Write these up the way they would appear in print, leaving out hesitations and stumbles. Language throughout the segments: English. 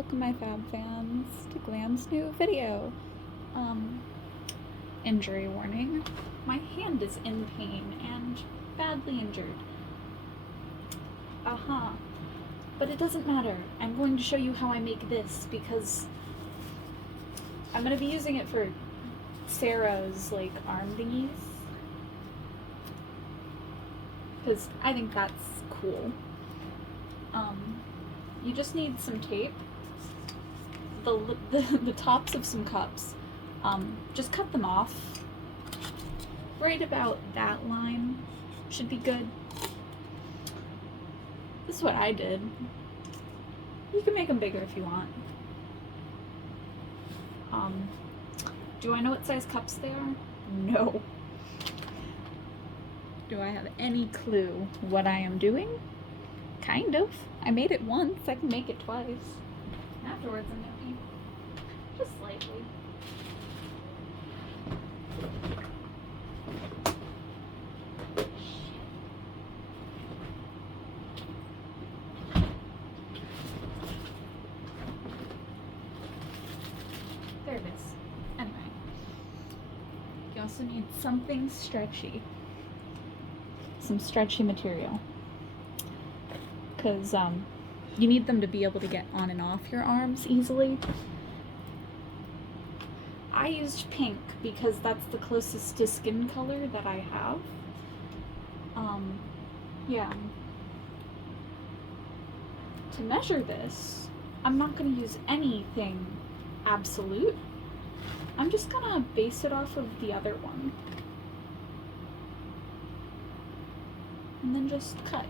welcome my fab fans to Glam's new video. Injury warning. My hand is in pain and badly injured. But it doesn't matter. I'm going to show you how I make this because I'm going to be using it for Sarah's, arm thingies. Because I think that's cool. You just need some tape, the tops of some cups. Just cut them off. Right about that line should be good. This is what I did. You can make them bigger if you want. Do I know what size cups they are? No. Do I have any clue what I am doing? Kind of. I made it once, I can make it twice. Afterwards I'm gonna be just slightly. There it is. Anyway. You also need something stretchy. Some stretchy material. Because you need them to be able to get on and off your arms easily. I used pink because that's the closest to skin color that I have. Yeah. To measure this, I'm not going to use anything absolute. I'm just going to base it off of the other one. And then just cut.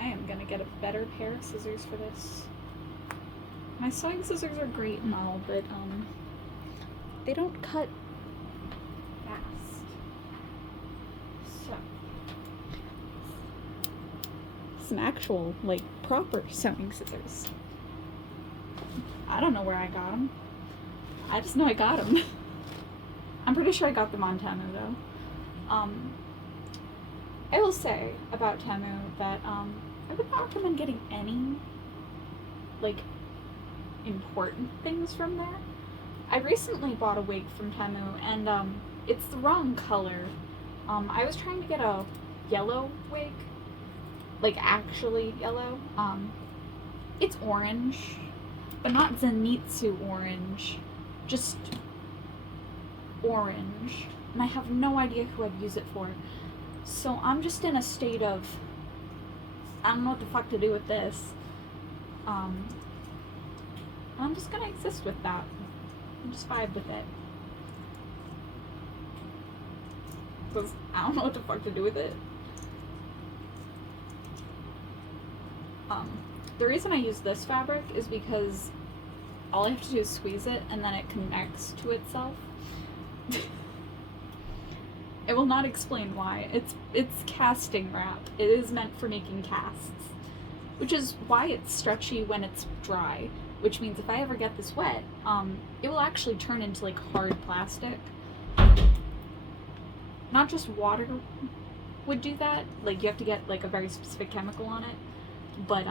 I am gonna get a better pair of scissors for this. My sewing scissors are great and all, but they don't cut fast. So some actual, proper sewing scissors. I don't know where I got them. I just know I got them. I'm pretty sure I got them on Temu though. I will say about Temu that I would not recommend getting any important things from there. I recently bought a wig from Temu and it's the wrong color. I was trying to get a yellow wig, actually yellow. It's orange, but not Zenitsu orange, just orange. And I have no idea who I'd use it for. So I'm just in a state of, I don't know what the fuck to do with this. I'm just gonna exist with that. And just vibe with it. Because I don't know what the fuck to do with it. The reason I use this fabric is because all I have to do is squeeze it and then it connects to itself. I will not explain why. It's casting wrap. It is meant for making casts, which is why it's stretchy when it's dry, which means if I ever get this wet, it will actually turn into hard plastic. Not just water would do that. You have to get a very specific chemical on it, but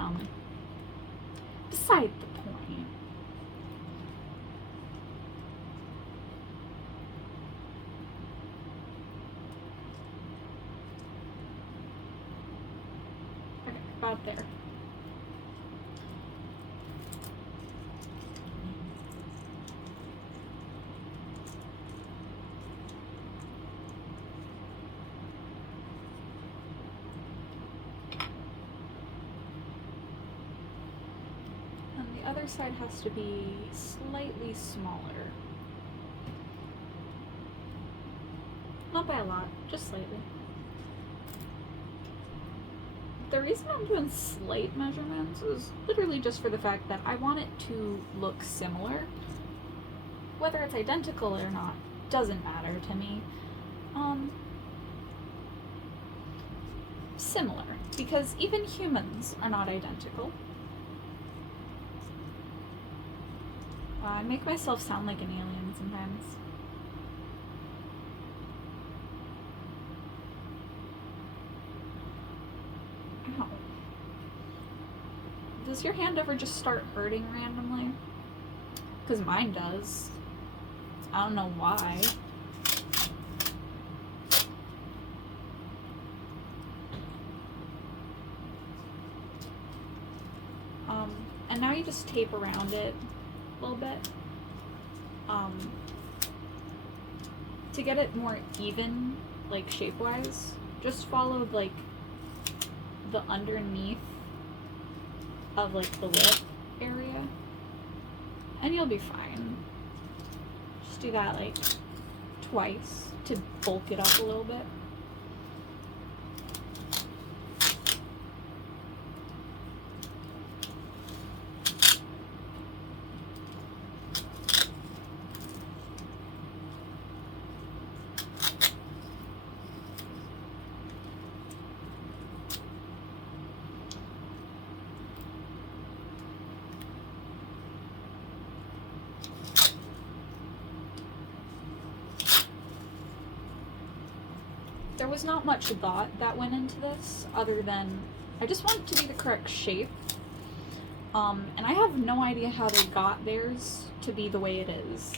beside the point. Okay, about there. Other side has to be slightly smaller. Not by a lot, just slightly. The reason I'm doing slight measurements is literally just for the fact that I want it to look similar. Whether it's identical or not doesn't matter to me. Similar, because even humans are not identical. I make myself sound like an alien sometimes. Does your hand ever just start hurting randomly? Because mine does. I don't know why. And now you just tape around it a little bit. To get it more even, like shape-wise, just follow like the underneath of like the lip area, and you'll be fine. Just do that like twice to bulk it up a little bit. There was not much thought that went into this, other than I just want it to be the correct shape. And I have no idea how they got theirs to be the way it is.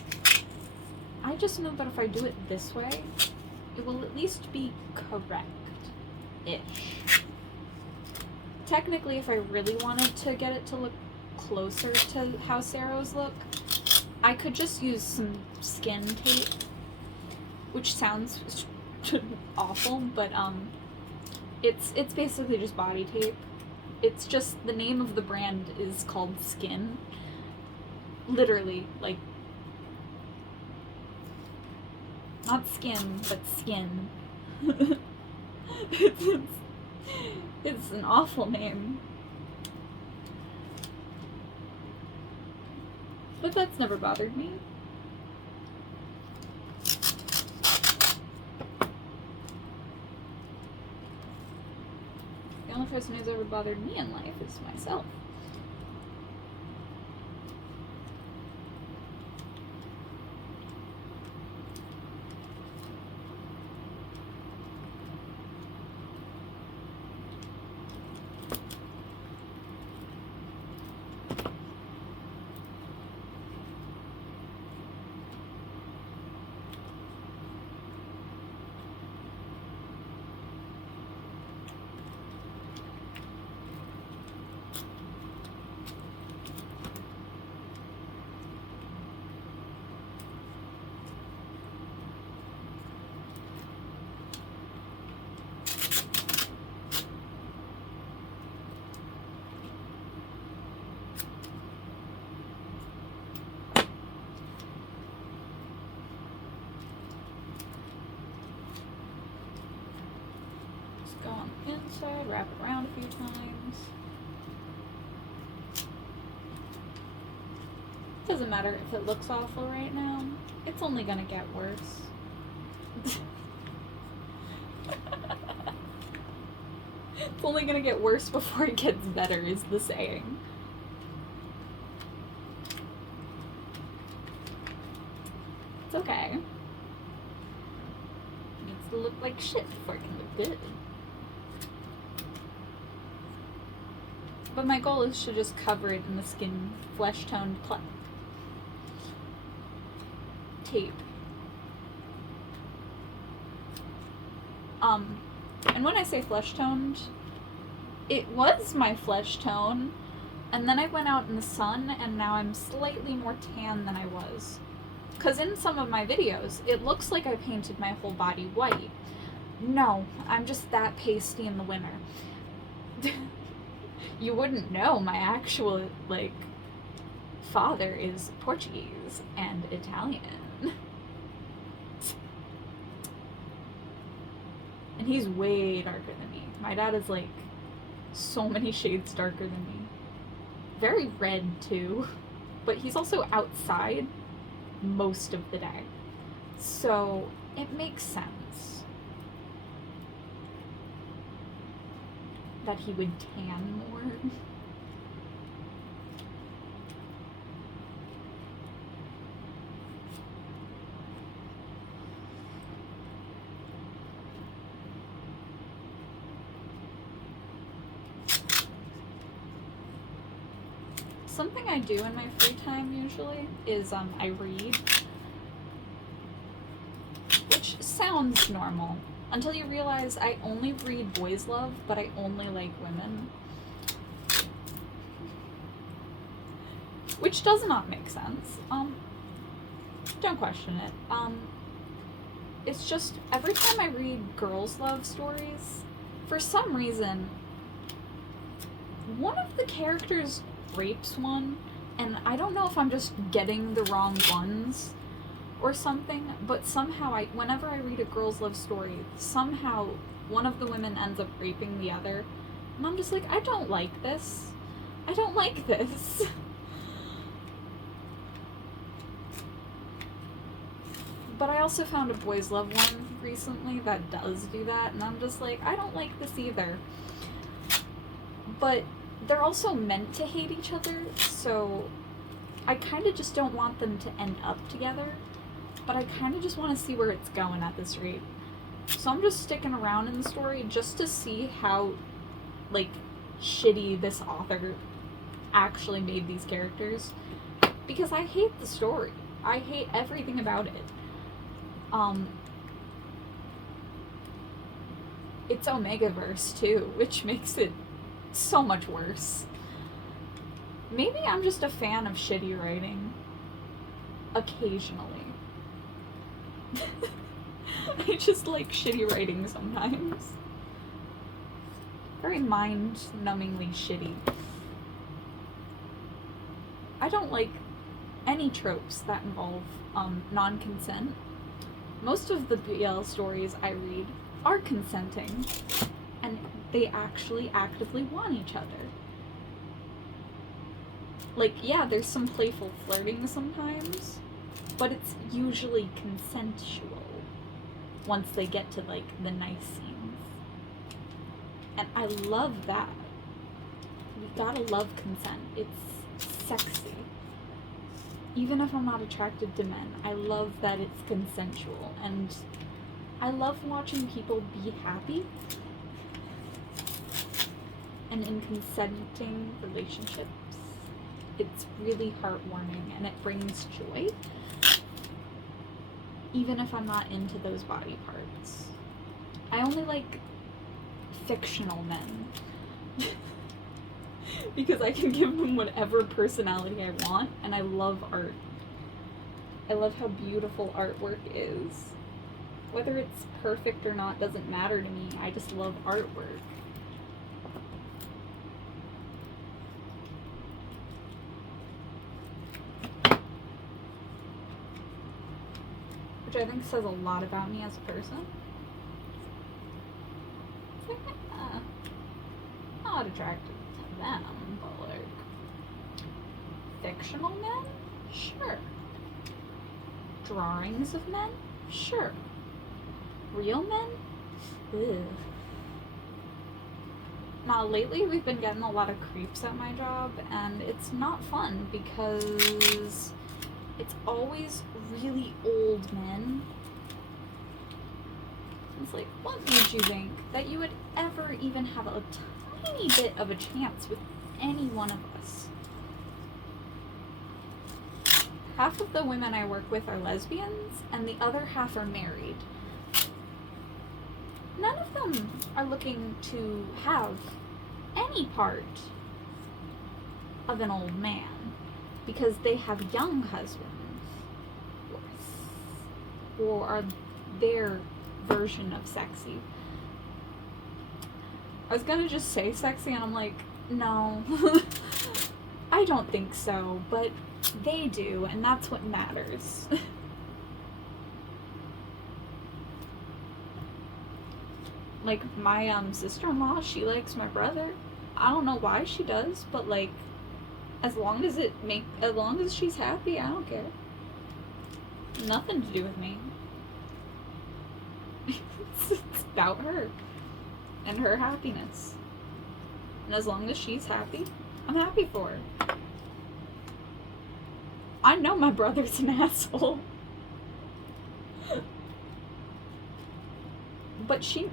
I just know that if I do it this way, it will at least be correct-ish. Technically, if I really wanted to get it to look closer to how Sero's look, I could just use some skin tape, which sounds awful, but it's basically just body tape. It's just the name of the brand is called Skin. Literally, like, not skin, but skin. It's an awful name. But that's never bothered me. The only person who's ever bothered me in life is myself. Go on the inside, wrap it around a few times. Doesn't matter if it looks awful right now, it's only gonna get worse. It's only gonna get worse before it gets better, is the saying. It's okay. It needs to look like shit before it can look good. But my goal is to just cover it in the skin flesh-toned tape. And when I say flesh-toned, it was my flesh tone, and then I went out in the sun, and now I'm slightly more tan than I was. Because in some of my videos, it looks like I painted my whole body white. No, I'm just that pasty in the winter. You wouldn't know my actual, like, father is Portuguese and Italian. And he's way darker than me. My dad is, like, so many shades darker than me. Very red, too. But he's also outside most of the day. So, it makes sense that he would tan more. something I do in my free time usually is I read, which sounds normal until you realize I only read boys' love, but I only like women. Which does not make sense. Don't question it. It's just every time I read girls' love stories, for some reason, one of the characters rapes one, and I don't know if I'm just getting the wrong ones or something, but somehow whenever I read a girls' love story, somehow one of the women ends up raping the other, and I'm just like, I don't like this. I don't like this. But I also found a boys' love one recently that does do that, and I'm just like, I don't like this either. But they're also meant to hate each other, so I kind of just don't want them to end up together, but I kind of just want to see where it's going at this rate. So I'm just sticking around in the story just to see how, like, shitty this author actually made these characters, because I hate the story. I hate everything about it. It's Omegaverse too, which makes it so much worse. Maybe I'm just a fan of shitty writing. Occasionally. I just like shitty writing sometimes. Very mind-numbingly shitty. I don't like any tropes that involve non-consent. Most of the BL stories I read are consenting, and they actually actively want each other. Like, yeah, there's some playful flirting sometimes, but it's usually consensual once they get to, like, the nice scenes. And I love that. You gotta love consent. It's sexy. Even if I'm not attracted to men, I love that it's consensual, and I love watching people be happy and in consenting relationships. It's really heartwarming, and it brings joy, even if I'm not into those body parts. I only like fictional men. Because I can give them whatever personality I want, and I love art. I love how beautiful artwork is. Whether it's perfect or not doesn't matter to me, I just love artwork. Which I think says a lot about me as a person. It's like, not attracted to them, but like, fictional men? Sure. Drawings of men? Sure. Real men? Ugh. Now, lately we've been getting a lot of creeps at my job, and it's not fun because it's always really old men. It's like, what made you think that you would ever even have a tiny bit of a chance with any one of us? Half of the women I work with are lesbians, and the other half are married. None of them are looking to have any part of an old man because they have young husbands or are their version of sexy. I was gonna just say sexy, and I'm like, no, I don't think so, but they do, and that's what matters. Like, my sister-in-law, she likes my brother. I don't know why she does, but like, as long as she's happy, I don't care. Nothing to do with me. It's about her and her happiness. And as long as she's happy, I'm happy for her. I know my brother's an asshole. But she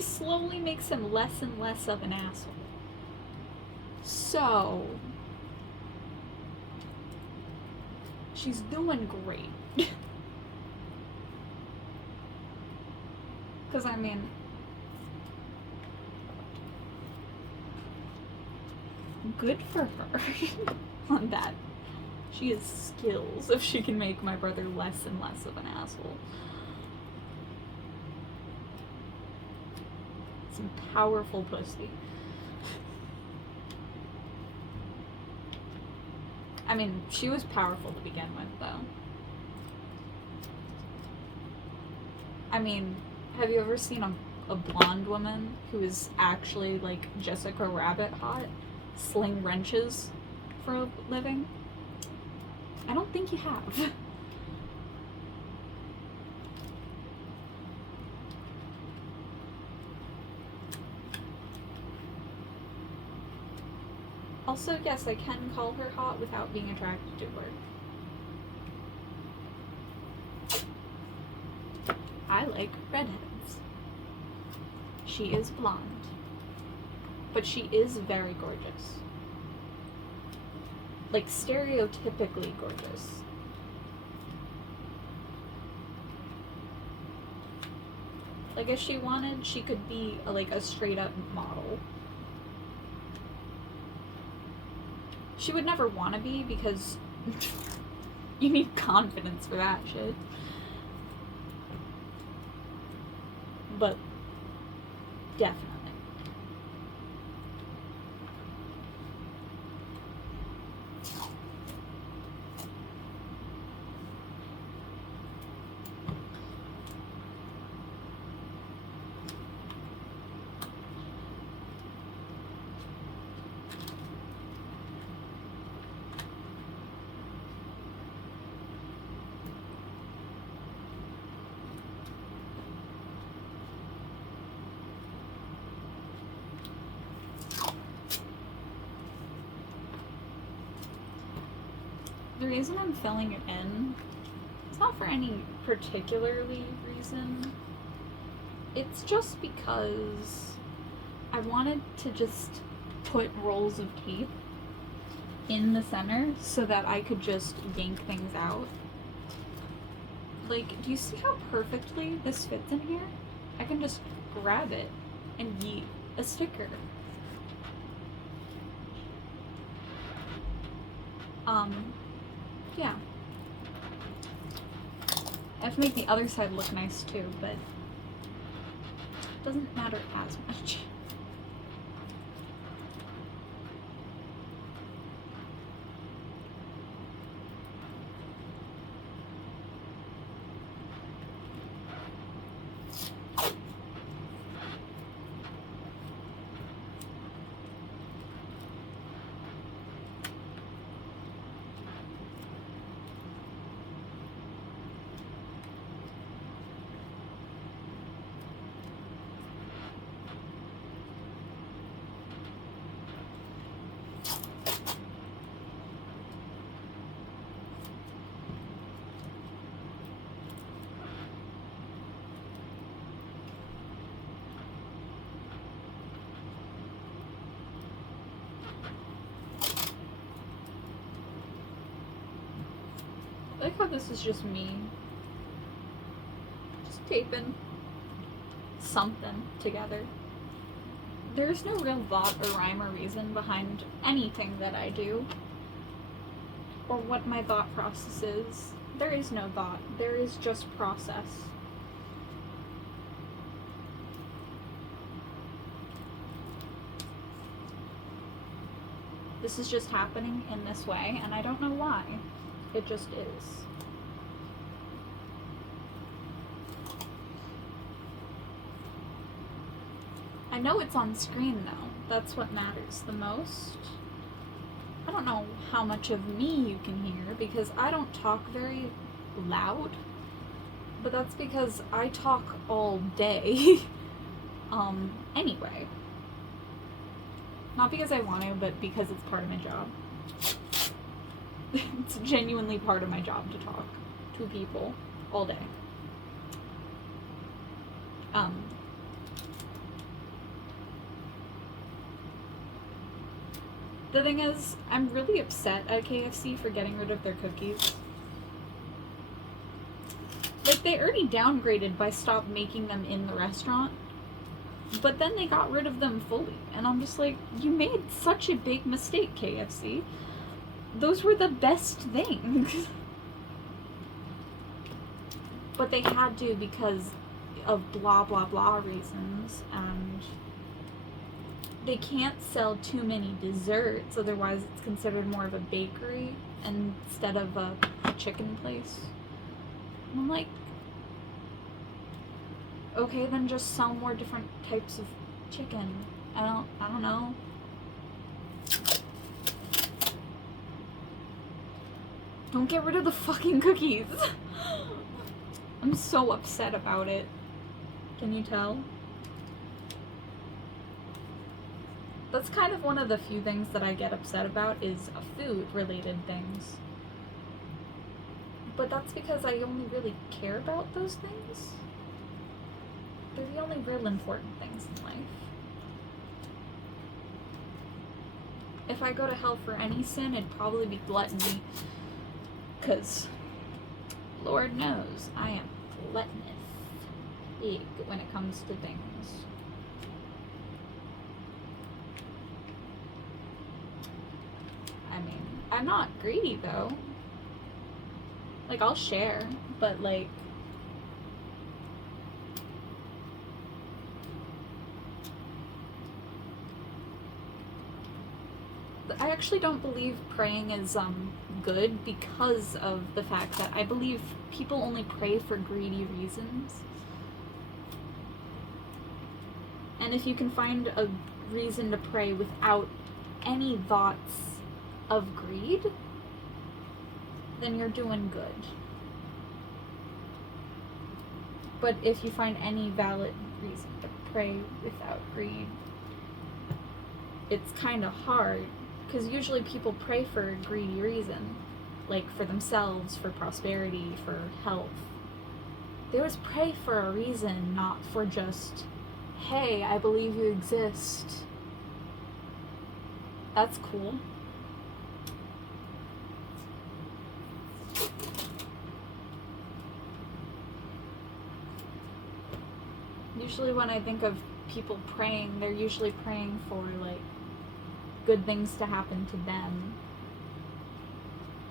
slowly makes him less and less of an asshole. So, She's doing great. Because, I mean, good for her on that. She has skills if she can make my brother less and less of an asshole. Some powerful pussy. I mean, she was powerful to begin with, though. I mean, have you ever seen a blonde woman who is actually, like, Jessica Rabbit hot, sling wrenches for a living? I don't think you have. Also, yes, I can call her hot without being attracted to her. I like redheads. She is blonde. But she is very gorgeous. Like, stereotypically gorgeous. Like, if she wanted, she could be, like, a straight-up model. She would never want to be, because you need confidence for that shit. But, definitely. The reason I'm filling it in, it's not for any particularly reason. It's just because I wanted to just put rolls of tape in the center so that I could just yank things out. Like, do you see how perfectly this fits in here? I can just grab it and yeet a sticker. Yeah. I have to make the other side look nice too, but it doesn't matter as much. I like how this is just me just taping something together. There's no real thought or rhyme or reason behind anything that I do, or what my thought process is. There is no thought, there is just process. This is just happening in this way, and I don't know why. It just is. I know it's on screen though. That's what matters the most. I don't know how much of me you can hear because I don't talk very loud. But that's because I talk all day. Anyway. Not because I want to, but because it's part of my job. It's genuinely part of my job to talk to people all day. The thing is, I'm really upset at KFC for getting rid of their cookies. Like, they already downgraded by stop making them in the restaurant, but then they got rid of them fully. And I'm just like, you made such a big mistake, KFC. Those were the best things. But they had to because of blah blah blah reasons, and they can't sell too many desserts, otherwise it's considered more of a bakery instead of a chicken place. And I'm like, okay, then just sell more different types of chicken. I don't know. Don't get rid of the fucking cookies. I'm so upset about it. Can you tell? That's kind of one of the few things that I get upset about is food-related things. But that's because I only really care about those things. They're the only real important things in life. If I go to hell for any sin, it'd probably be gluttony. 'Cause Lord knows I am gluttonous big when it comes to things. I mean, I'm not greedy though. Like, I'll share, but like, I actually don't believe praying is good because of the fact that I believe people only pray for greedy reasons. And if you can find a reason to pray without any thoughts of greed, then you're doing good. But if you find any valid reason to pray without greed, it's kind of hard. Because usually people pray for a greedy reason, like for themselves, for prosperity, for health. They always pray for a reason, not for just, hey, I believe you exist. That's cool. Usually when I think of people praying, they're usually praying for, like, good things to happen to them,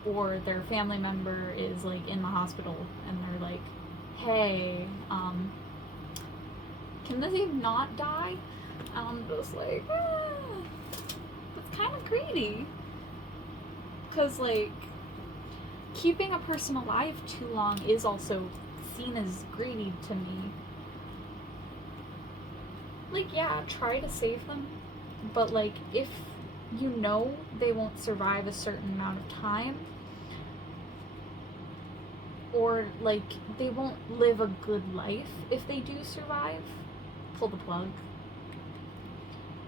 or their family member is like in the hospital and they're like, hey, can this even not die? And I'm just like, that's kind of greedy, because like keeping a person alive too long is also seen as greedy to me. Like, yeah, try to save them, but like, if you know they won't survive a certain amount of time, or like they won't live a good life if they do survive, pull the plug.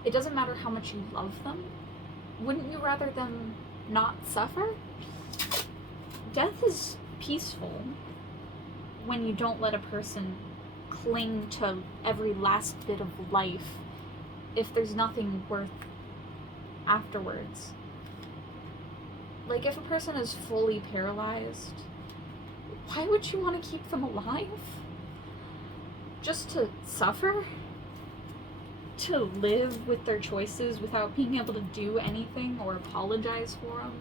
It doesn't matter how much you love them. Wouldn't you rather them not suffer? Death is peaceful when you don't let a person cling to every last bit of life if there's nothing worth afterwards. Like, if a person is fully paralyzed, why would you want to keep them alive? Just to suffer? To live with their choices without being able to do anything or apologize for them?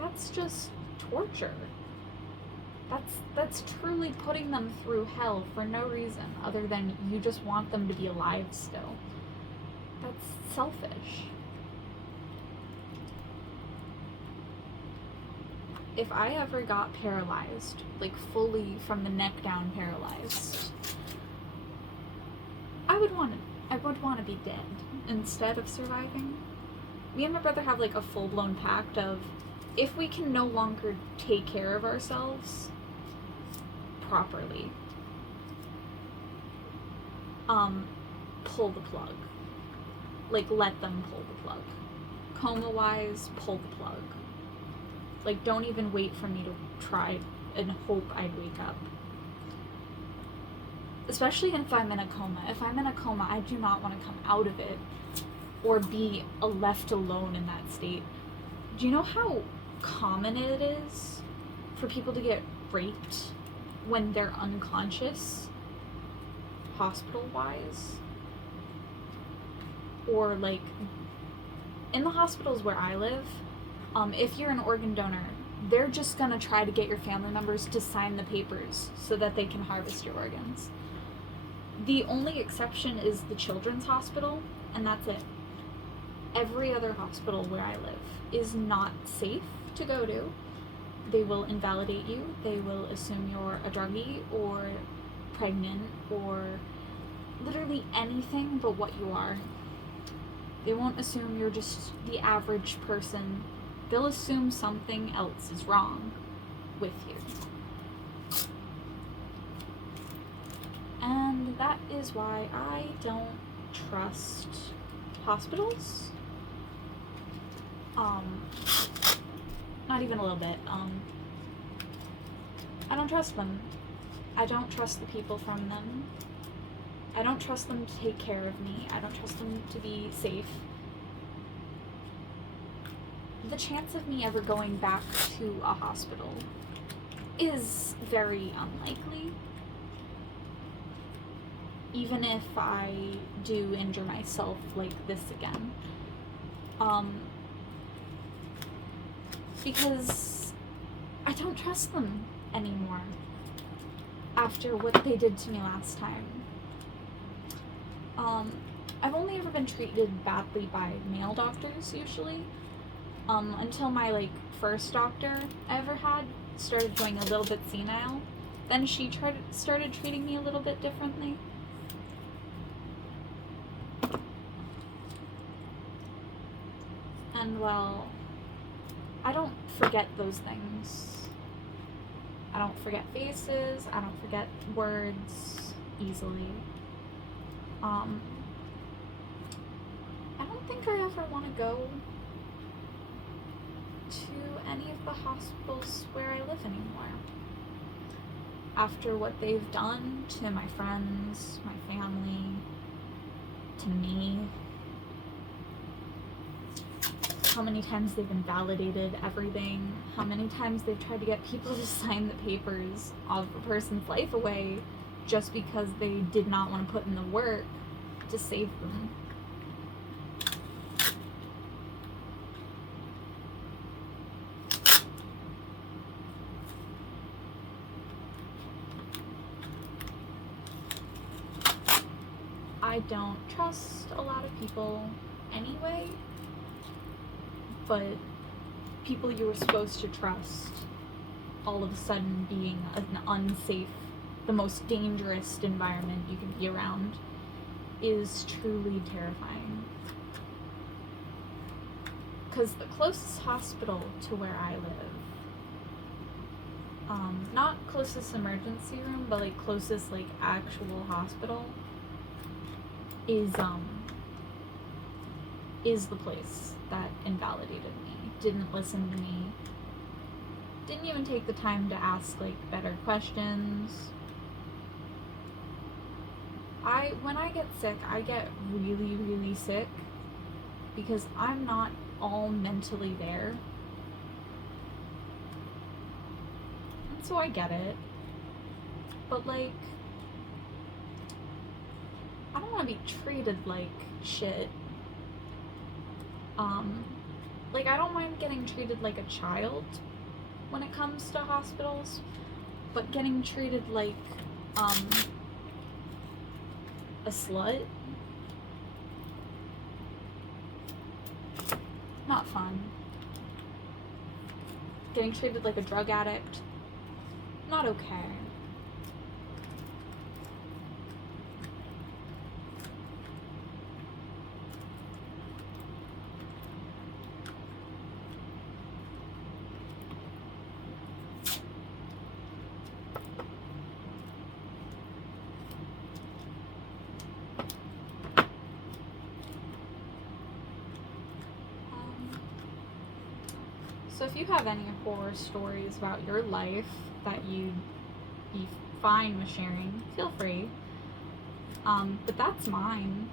That's just torture. That's truly putting them through hell for no reason other than you just want them to be alive still. That's selfish. If I ever got paralyzed, like fully from the neck down paralyzed, I would want to be dead instead of surviving. Me and my brother have like a full-blown pact of, if we can no longer take care of ourselves properly, pull the plug. Like, let them pull the plug. Coma-wise, pull the plug. Like, don't even wait for me to try and hope I'd wake up. Especially if I'm in a coma. If I'm in a coma, I do not want to come out of it or be left alone in that state. Do you know how common it is for people to get raped when they're unconscious, hospital-wise. Or, like, in the hospitals where I live, if you're an organ donor, they're just gonna try to get your family members to sign the papers so that they can harvest your organs. The only exception is the children's hospital, and that's it. Every other hospital where I live is not safe to go to. They will invalidate you. They will assume you're a druggie or pregnant or literally anything but what you are. They won't assume you're just the average person. They'll assume something else is wrong with you. And that is why I don't trust hospitals. Not even a little bit. I don't trust them. I don't trust the people from them. I don't trust them to take care of me. I don't trust them to be safe. The chance of me ever going back to a hospital is very unlikely. Even if I do injure myself like this again. Because I don't trust them anymore after what they did to me last time. I've only ever been treated badly by male doctors, usually. Until my, first doctor I ever had started going a little bit senile. Then she started treating me a little bit differently. And, well, I don't forget those things. I don't forget faces. I don't forget words easily. I don't think I ever want to go to any of the hospitals where I live anymore. After what they've done to my friends, my family, to me, how many times they've invalidated everything, how many times they've tried to get people to sign the papers of a person's life away just because they did not want to put in the work to save them. I don't trust a lot of people anyway, but people you were supposed to trust all of a sudden being an unsafe, the most dangerous environment you can be around is truly terrifying. Because the closest hospital to where I live, not closest emergency room, but closest actual hospital is the place that invalidated me, didn't listen to me, didn't even take the time to ask better questions. When I get sick, I get really, really sick because I'm not all mentally there. And so I get it. But I don't want to be treated like shit. I don't mind getting treated like a child when it comes to hospitals, but getting treated like, a slut? Not fun. Getting treated like a drug addict? Not okay. So if you have any horror stories about your life that you'd be fine with sharing, feel free. But that's mine.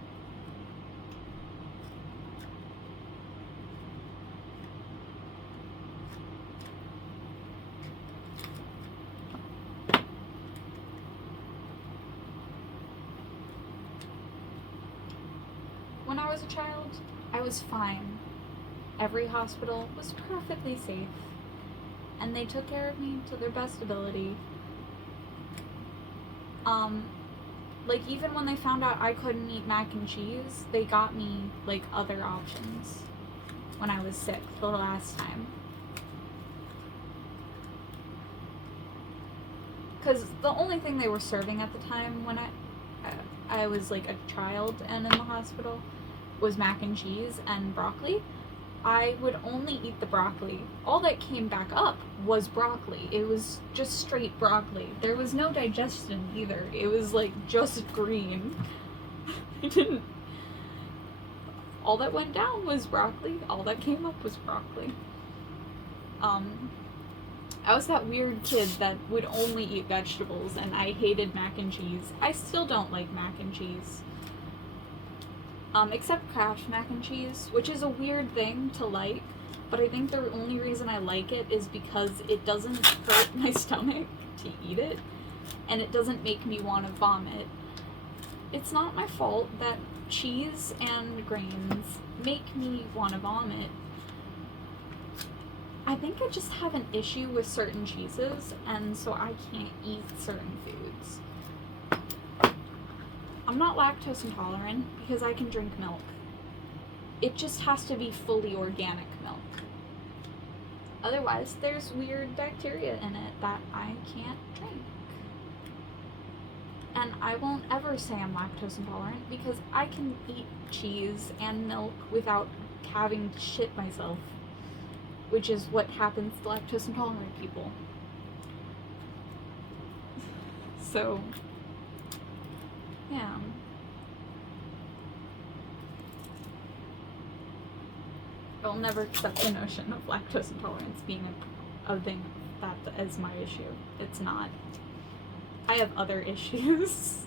when I was a child, I was fine. Every hospital was perfectly safe, and they took care of me to their best ability. Like, even when they found out I couldn't eat mac and cheese, they got me, like, other options when I was sick the last time. Because the only thing they were serving at the time when I was, like, a child and in the hospital was mac and cheese and broccoli. I would only eat the broccoli. All that came back up was broccoli. It was just straight broccoli. There was no digestion either. It was like just green. I didn't. All that went down was broccoli. All that came up was broccoli. I was that weird kid that would only eat vegetables, and I hated mac and cheese. I still don't like mac and cheese. Except Kraft mac and cheese, which is a weird thing to like, but I think the only reason I like it is because it doesn't hurt my stomach to eat it, and it doesn't make me want to vomit. It's not my fault that cheese and grains make me want to vomit. I think I just have an issue with certain cheeses, and so I can't eat certain foods. I'm not lactose intolerant because I can drink milk. It just has to be fully organic milk. Otherwise, there's weird bacteria in it that I can't drink. And I won't ever say I'm lactose intolerant because I can eat cheese and milk without having to shit myself, which is what happens to lactose intolerant people. So, yeah. I will never accept the notion of lactose intolerance being a thing that is my issue. It's not. I have other issues.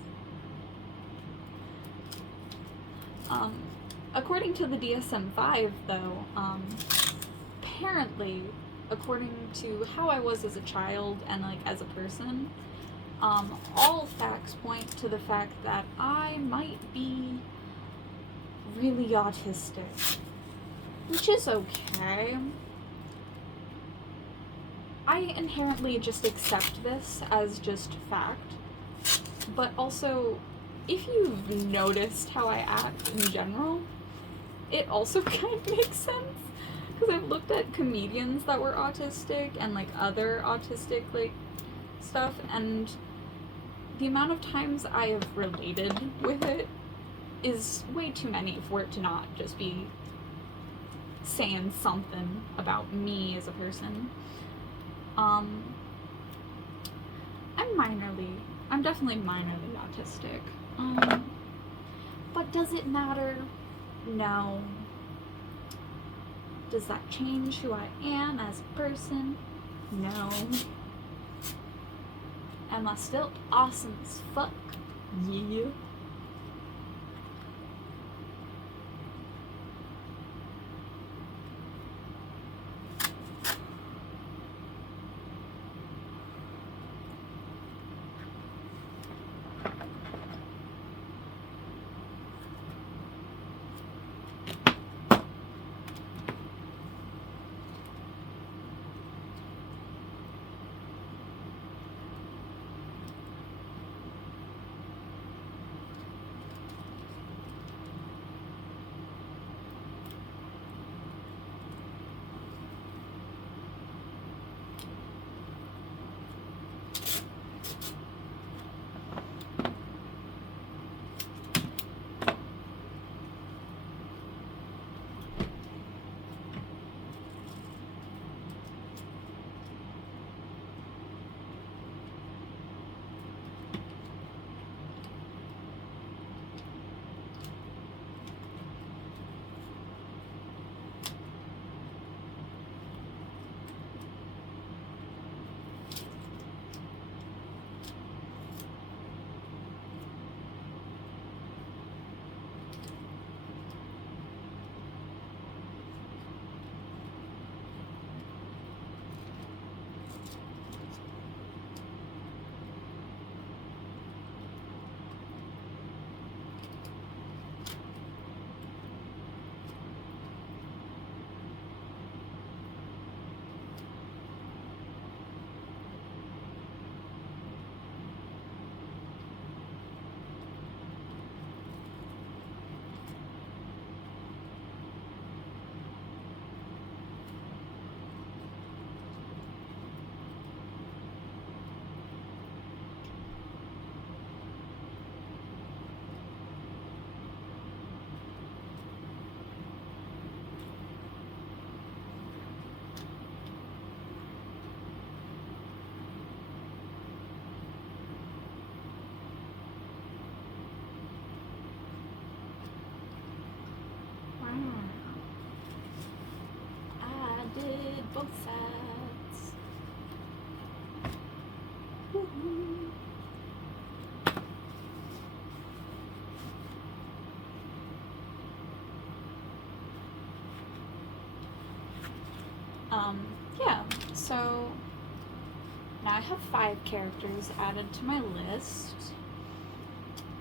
According to the DSM-5, though, apparently, according to how I was as a child and, like, as a person, all facts point to the fact that I might be really autistic, which is okay. I inherently just accept this as just fact, but also, if you've noticed how I act in general, it also kind of makes sense, because I've looked at comedians that were autistic and, like, other autistic, like, stuff, and the amount of times I have related with it is way too many for it to not just be saying something about me as a person. I'm definitely minorly autistic. But does it matter? No. Does that change who I am as a person? No. Am I still awesome as fuck? Yeah. Yeah, so now I have 5 characters added to my list.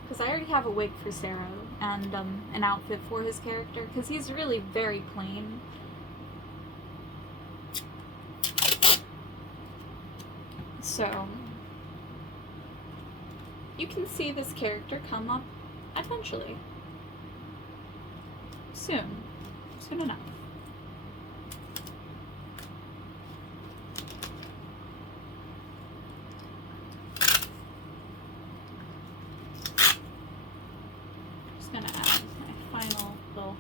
Because I already have a wig for Sero and an outfit for his character, because he's really very plain. So, you can see this character come up eventually. Soon. Soon enough. Just gonna add my final little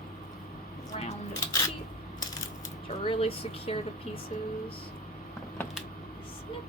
round of teeth to really secure the pieces. Snip.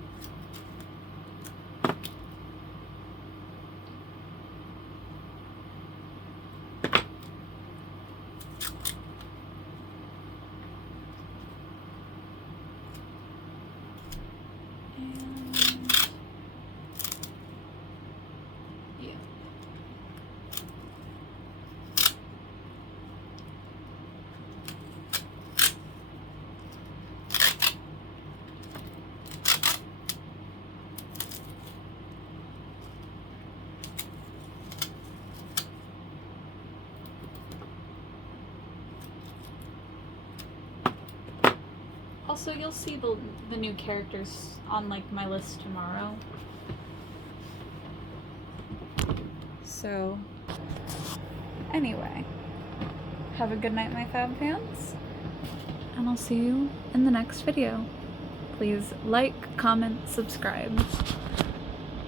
Also, you'll see the new characters on like my list tomorrow. So, anyway, have a good night, my fab fans, and I'll see you in the next video. Please like, comment, subscribe.